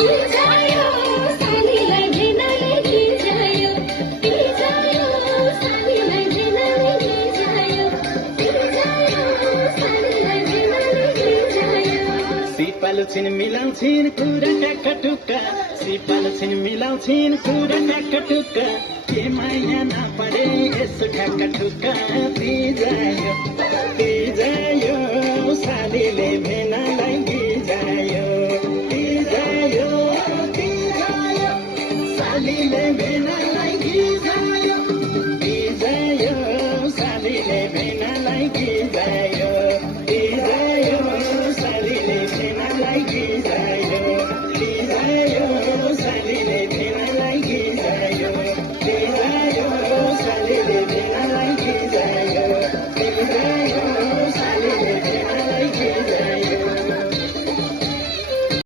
बिजायो सालीलाई भेनाले बिजायो बिजायो सालीलाई भेनाले बिजायो बिजायो सालीलाई भेनाले बिजायो सिपालु छिन् मिलाउँछिन् कुरा ट्याक्का सिपालु छिन् मिलाउँछिन् कुरा ट्याक्का के माया नपरे यसो ठ्याक्का ठुक्का बिजायो बिजायो सालीले